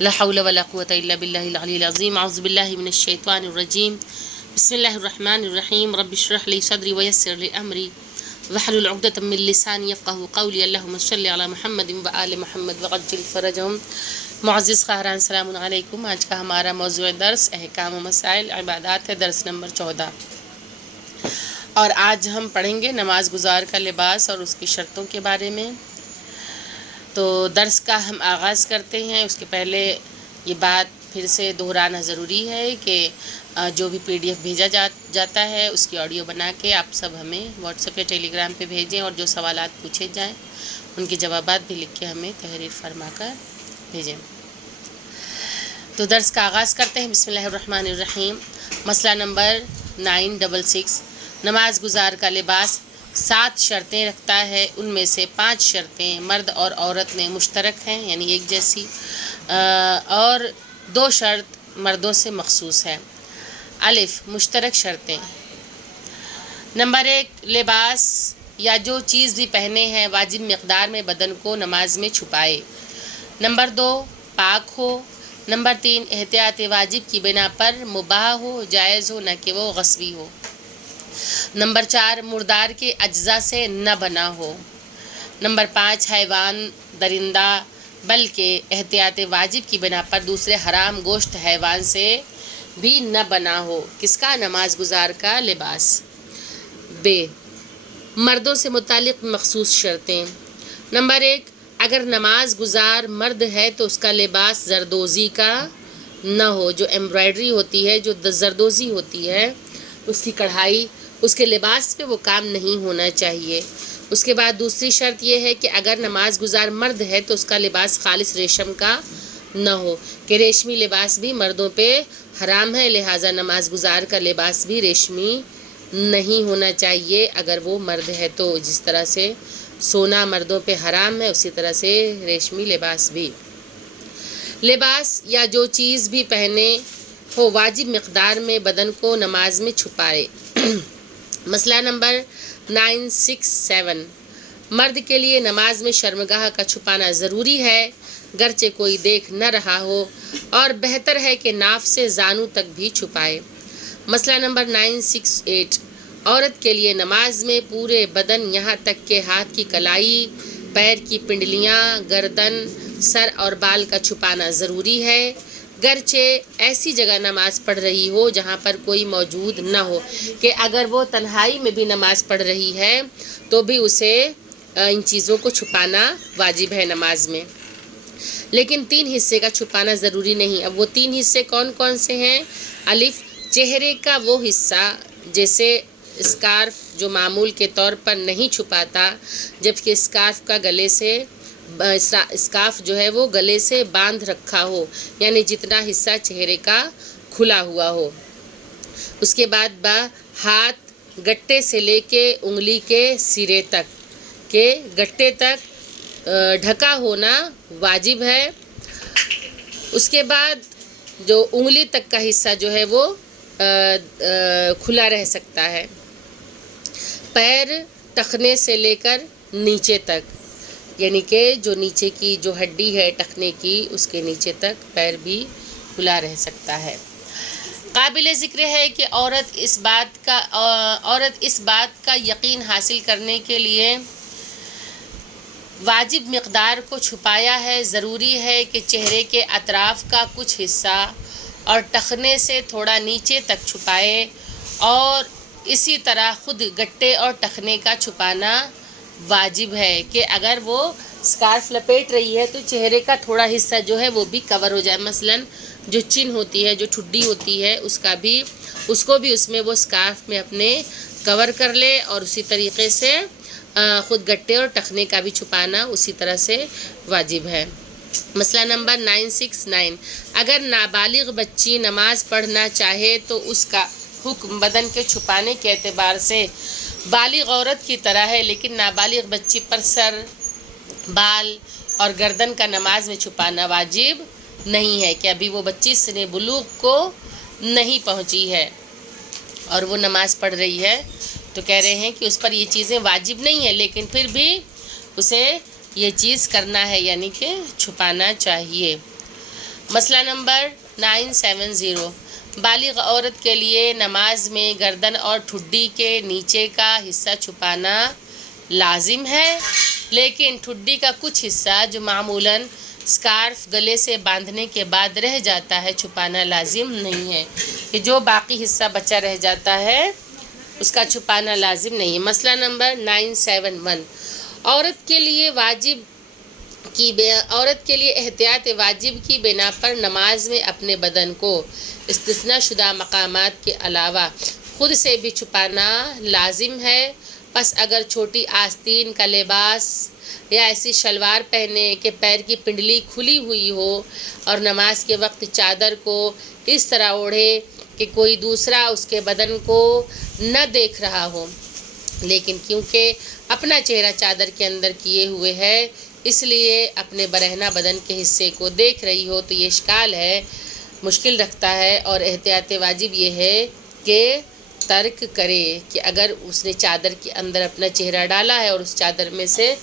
لا حول ولا قوة إلا بالله العلي العظيم أعوذ بالله من الشيطان الرجيم بسم الله الرحمن الرحيم رب اشرح لي صدري ويسر لي أمري واحلل عقدة من لساني يفقهوا قولي اللهم صل على محمد وآل محمد وعجل فرجهم معزز خاہران السلام علیکم۔ آج کا ہمارا موضوع درس احکام و مسائل عبادات ہے، درس نمبر 14، اور آج ہم پڑھیں گے نماز گزار کا لباس اور اس کی شرطوں کے بارے میں۔ تو درس کا ہم آغاز کرتے ہیں۔ اس کے پہلے یہ بات پھر سے دہرانا ضروری ہے کہ جو بھی PDF بھیجا جاتا ہے اس کی آڈیو بنا کے آپ سب ہمیں واٹس ایپ یا ٹیلی گرام پہ بھیجیں، اور جو سوالات پوچھے جائیں ان کے جوابات بھی لکھ کے ہمیں تحریر فرما کر بھیجیں۔ تو درس کا آغاز کرتے ہیں۔ بسم اللہ الرحمن الرحیم۔ مسئلہ نمبر 966، نماز گزار کا لباس 7 شرطیں رکھتا ہے، ان میں سے 5 شرطیں مرد اور عورت میں مشترک ہیں، یعنی ایک جیسی، اور 2 شرط مردوں سے مخصوص ہے۔ الف، مشترک شرطیں۔ نمبر 1، لباس یا جو چیز بھی پہنے ہیں واجب مقدار میں بدن کو نماز میں چھپائے۔ نمبر 2، پاک ہو۔ نمبر 3، احتیاط واجب کی بنا پر مباح ہو، جائز ہو، نہ کہ وہ غصبی ہو۔ نمبر 4، مردار کے اجزاء سے نہ بنا ہو۔ نمبر 5، حیوان درندہ بلکہ احتیاط واجب کی بنا پر دوسرے حرام گوشت حیوان سے بھی نہ بنا ہو۔ کس کا؟ نماز گزار کا لباس۔ ب، مردوں سے متعلق مخصوص شرطیں۔ نمبر 1، اگر نماز گزار مرد ہے تو اس کا لباس زردوزی کا نہ ہو۔ جو ایمبرائڈری ہوتی ہے، جو زردوزی ہوتی ہے، اس کی کڑھائی، اس کے لباس پہ وہ کام نہیں ہونا چاہیے۔ اس کے بعد دوسری شرط یہ ہے کہ اگر نماز گزار مرد ہے تو اس کا لباس خالص ریشم کا نہ ہو، کہ ریشمی لباس بھی مردوں پہ حرام ہے، لہٰذا نماز گزار کا لباس بھی ریشمی نہیں ہونا چاہیے اگر وہ مرد ہے تو۔ جس طرح سے سونا مردوں پہ حرام ہے، اسی طرح سے ریشمی لباس بھی۔ لباس یا جو چیز بھی پہنے ہو واجب مقدار میں بدن کو نماز میں چھپائے۔ مسئلہ نمبر 967، مرد کے لیے نماز میں شرمگاہ کا چھپانا ضروری ہے گرچہ کوئی دیکھ نہ رہا ہو، اور بہتر ہے کہ ناف سے زانو تک بھی چھپائے۔ مسئلہ نمبر 968، عورت کے لیے نماز میں پورے بدن یہاں تک کہ ہاتھ کی کلائی، پیر کی پنڈلیاں، گردن، سر اور بال کا چھپانا ضروری ہے گرچہ ایسی جگہ نماز پڑھ رہی ہو جہاں پر کوئی موجود نہ ہو، کہ اگر وہ تنہائی میں بھی نماز پڑھ رہی ہے تو بھی اسے ان چیزوں کو چھپانا واجب ہے نماز میں، لیکن 3 حصے کا چھپانا ضروری نہیں۔ اب وہ 3 حصے کون کون سے ہیں؟ الف، چہرے کا وہ حصہ جیسے اسکارف جو معمول کے طور پر نہیں چھپاتا، جبکہ اسکارف کا گلے سے اسکارف جو ہے وہ گلے سے باندھ رکھا ہو، یعنی جتنا حصہ چہرے کا کھلا ہوا ہو۔ اس کے بعد با، ہاتھ گٹے سے لے کے انگلی کے سرے تک، کہ گٹے تک ڈھکا ہونا واجب ہے۔ اس کے بعد جو انگلی تک کا حصہ جو ہے وہ کھلا رہ سکتا ہے۔ پیر ٹخنے سے لے کر نیچے تک، یعنی کہ جو نیچے کی جو ہڈی ہے ٹخنے کی، اس کے نیچے تک پیر بھی کھلا رہ سکتا ہے۔ قابل ذکر ہے کہ عورت اس بات کا یقین حاصل کرنے کے لیے واجب مقدار کو چھپایا ہے، ضروری ہے کہ چہرے کے اطراف کا کچھ حصہ اور ٹخنے سے تھوڑا نیچے تک چھپائے، اور اسی طرح خود گٹے اور ٹخنے کا چھپانا واجب ہے، کہ اگر وہ اسکارف لپیٹ رہی ہے تو چہرے کا تھوڑا حصہ جو ہے وہ بھی کور ہو جائے۔ مثلا جو چن ہوتی ہے، جو ٹھڈی ہوتی ہے، اس کو بھی اس میں وہ اسکارف میں اپنے کور کر لے، اور اسی طریقے سے خود گٹے اور ٹخنے کا بھی چھپانا اسی طرح سے واجب ہے۔ مسئلہ نمبر 969، اگر نابالغ بچی نماز پڑھنا چاہے تو اس کا حکم بدن کے چھپانے کے اعتبار سے بالغ عورت کی طرح ہے، لیکن نابالغ بچی پر سر، بال اور گردن کا نماز میں چھپانا واجب نہیں ہے، کہ ابھی وہ بچی سن بلوغ کو نہیں پہنچی ہے اور وہ نماز پڑھ رہی ہے، تو کہہ رہے ہیں کہ اس پر یہ چیزیں واجب نہیں ہیں، لیکن پھر بھی اسے یہ چیز کرنا ہے، یعنی کہ چھپانا چاہیے۔ مسئلہ نمبر 970، بالغ عورت کے لیے نماز میں گردن اور ٹھڈی کے نیچے کا حصہ چھپانا لازم ہے، لیکن ٹھڈی کا کچھ حصہ جو معمولاً اسکارف گلے سے باندھنے کے بعد رہ جاتا ہے چھپانا لازم نہیں ہے، کہ جو باقی حصہ بچا رہ جاتا ہے اس کا چھپانا لازم نہیں ہے۔ مسئلہ نمبر 971، عورت کے لیے احتیاط واجب کی بنا پر نماز میں اپنے بدن کو استثناء شدہ مقامات کے علاوہ خود سے بھی چھپانا لازم ہے۔ پس اگر چھوٹی آستین کا لباس یا ایسی شلوار پہنے کہ پیر کی پنڈلی کھلی ہوئی ہو اور نماز کے وقت چادر کو اس طرح اوڑھے کہ کوئی دوسرا اس کے بدن کو نہ دیکھ رہا ہو، لیکن کیونکہ اپنا چہرہ چادر کے اندر کیے ہوئے ہے اس لیے اپنے برہنہ بدن کے حصے کو دیکھ رہی ہو تو یہ اشکال ہے، مشکل رکھتا ہے، اور احتیاط واجب یہ ہے کہ ترک کرے کہ اگر اس نے چادر کے اندر اپنا چہرہ ڈالا ہے اور اس چادر میں سے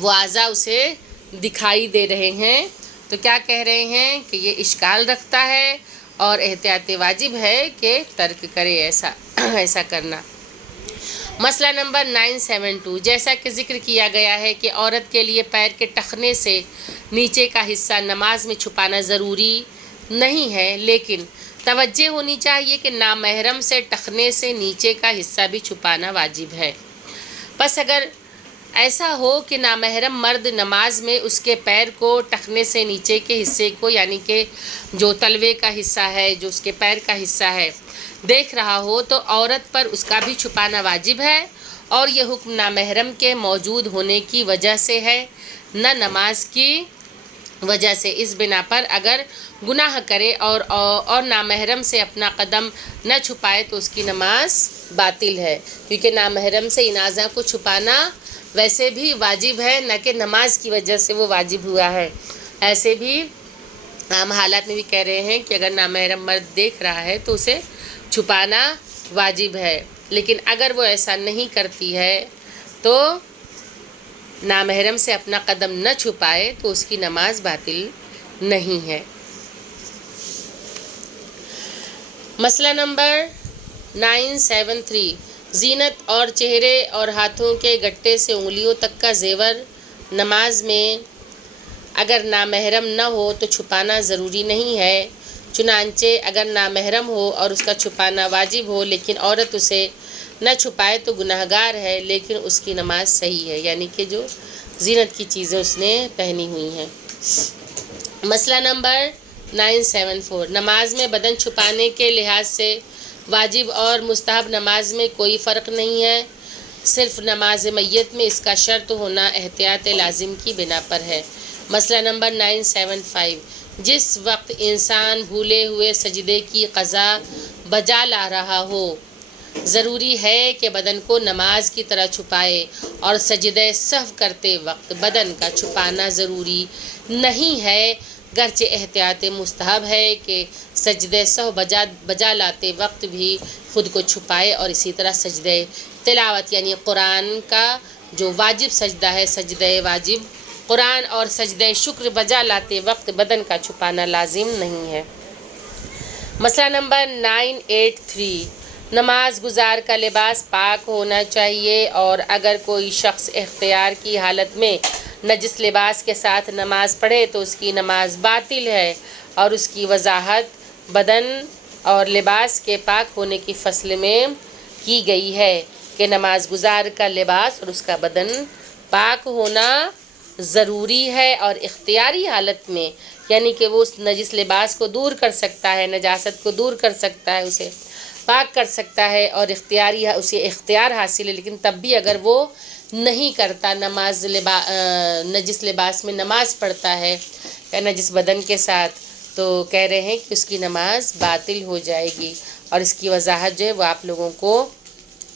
وہ اعضاء اسے دکھائی دے رہے ہیں تو کیا کہہ رہے ہیں کہ یہ اشکال رکھتا ہے اور احتیاط واجب ہے کہ ترک کرے ایسا کرنا۔ مسئلہ نمبر 972، جیسا کہ ذکر کیا گیا ہے کہ عورت کے لیے پیر کے ٹخنے سے نیچے کا حصہ نماز میں چھپانا ضروری نہیں ہے، لیکن توجہ ہونی چاہیے کہ نامحرم سے ٹخنے سے نیچے کا حصہ بھی چھپانا واجب ہے۔ پس اگر ایسا ہو کہ نامحرم مرد نماز میں اس کے پیر کو ٹخنے سے نیچے کے حصے کو، یعنی کہ جو تلوے کا حصہ ہے، جو اس کے پیر کا حصہ ہے، دیکھ رہا ہو تو عورت پر اس کا بھی چھپانا واجب ہے، اور یہ حکم نامحرم کے موجود ہونے کی وجہ سے ہے، نہ نماز کی وجہ سے۔ اس بنا پر اگر گناہ کرے اور نامحرم سے اپنا قدم نہ چھپائے تو اس کی نماز باطل ہے، کیونکہ نامحرم سے ان اعضاء کو چھپانا ویسے بھی واجب ہے، نہ کہ نماز کی وجہ سے وہ واجب ہوا ہے۔ ایسے بھی عام حالات میں بھی کہہ رہے ہیں کہ اگر نامحرم مرد دیکھ رہا ہے تو اسے چھپانا واجب ہے، لیکن اگر وہ ایسا نہیں کرتی ہے تو نامحرم سے اپنا قدم نہ چھپائے تو اس کی نماز باطل نہیں ہے۔ مسئلہ نمبر 973، زینت اور چہرے اور ہاتھوں کے گٹے سے انگلیوں تک کا زیور نماز میں اگر نامحرم نہ ہو تو چھپانا ضروری نہیں ہے، چنانچہ اگر نامحرم ہو اور اس کا چھپانا واجب ہو لیکن عورت اسے نہ چھپائے تو گناہگار ہے، لیکن اس کی نماز صحیح ہے، یعنی کہ جو زینت کی چیزیں اس نے پہنی ہوئی ہیں۔ مسئلہ نمبر 974، نماز میں بدن چھپانے کے لحاظ سے واجب اور مستحب نماز میں کوئی فرق نہیں ہے، صرف نماز میت میں اس کا شرط ہونا احتیاط لازم کی بنا پر ہے۔ مسئلہ نمبر 975، جس وقت انسان بھولے ہوئے سجدے کی قضا بجا لا رہا ہو ضروری ہے کہ بدن کو نماز کی طرح چھپائے، اور سجدہ سہو کرتے وقت بدن کا چھپانا ضروری نہیں ہے، گرچہ احتیاط مستحب ہے کہ سجدہ سہو بجا لاتے وقت بھی خود کو چھپائے، اور اسی طرح سجدہ تلاوت یعنی قرآن کا جو واجب سجدہ ہے، سجدہ واجب قرآن اور سجدہ شکر بجا لاتے وقت بدن کا چھپانا لازم نہیں ہے۔ مسئلہ نمبر 983، نماز گزار کا لباس پاک ہونا چاہیے، اور اگر کوئی شخص اختیار کی حالت میں نجس لباس کے ساتھ نماز پڑھے تو اس کی نماز باطل ہے، اور اس کی وضاحت بدن اور لباس کے پاک ہونے کی فصل میں کی گئی ہے کہ نماز گزار کا لباس اور اس کا بدن پاک ہونا ضروری ہے، اور اختیاری حالت میں یعنی کہ وہ اس نجس لباس کو دور کر سکتا ہے، نجاست کو دور کر سکتا ہے، اسے پاک کر سکتا ہے، اور اسے اختیار حاصل ہے، لیکن تب بھی اگر وہ نہیں کرتا، نجس لباس میں نماز پڑھتا ہے نجس بدن کے ساتھ، تو کہہ رہے ہیں کہ اس کی نماز باطل ہو جائے گی، اور اس کی وضاحت جو ہے وہ آپ لوگوں کو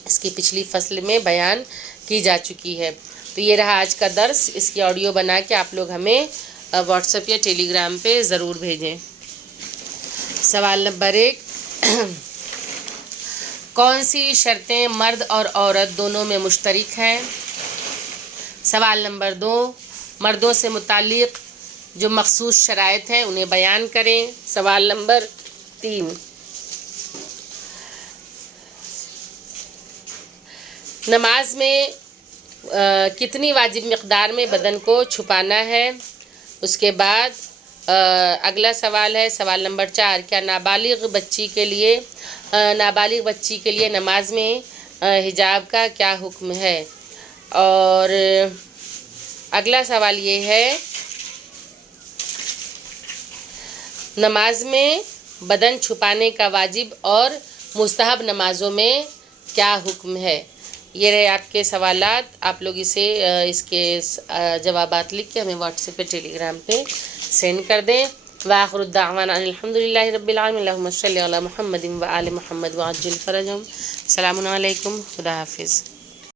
اس کی پچھلی فصل میں بیان کی جا چکی ہے۔ تو یہ رہا آج کا درس، اس کی آڈیو بنا کے آپ لوگ ہمیں واٹس ایپ یا ٹیلی گرام پہ ضرور بھیجیں۔ سوال نمبر 1، کون سی شرطیں مرد اور عورت دونوں میں مشترک ہیں؟ سوال نمبر 2، مردوں سے متعلق جو مخصوص شرائط ہیں انہیں بیان کریں۔ سوال نمبر 3، نماز میں کتنی واجب مقدار میں بدن کو چھپانا ہے؟ اس کے بعد اگلا سوال ہے سوال نمبر 4، کیا نابالغ بچی کے لیے نماز میں حجاب کا کیا حکم ہے؟ اور اگلا سوال یہ ہے، نماز میں بدن چھپانے کا واجب اور مستحب نمازوں میں کیا حکم ہے؟ یہ رہے آپ کے سوالات۔ آپ لوگ اس کے جوابات لکھ کے ہمیں واٹس ایپ پہ ٹیلی گرام پہ سینڈ کر دیں۔ وآخر الدعوانا ان الحمدللہ رب العالمین، اللہم صلی علی محمد و آل محمد وعجل فرجہم۔ السلام علیکم، خدا حافظ۔